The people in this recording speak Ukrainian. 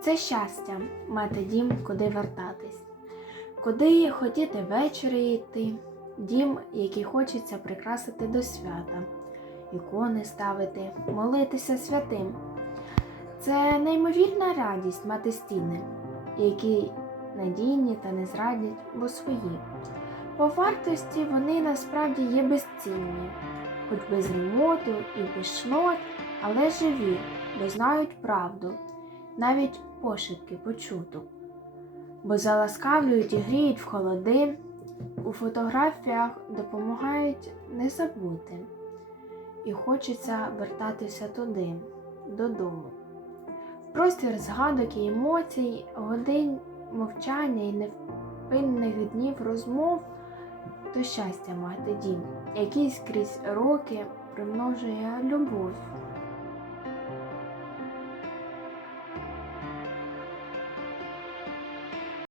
Це щастя мати дім, куди вертатись, куди хотіти ввечері йти, дім, який хочеться прикрасити до свята, ікони ставити, молитися святим. Це неймовірна радість мати стіни, які надійні та не зрадять, бо свої. По вартості вони насправді є безцінні, хоч без ремонту і без шнот, але живі, бо знають правду, навіть пошепки почуту, бо заласкавлюють і гріють в холоди, у фотографіях допомагають не забути, і хочеться вертатися туди, додому. Простір згадок і емоцій, годин мовчання і невпинних днів розмов то щастя мати дім, який скрізь роки примножує любов.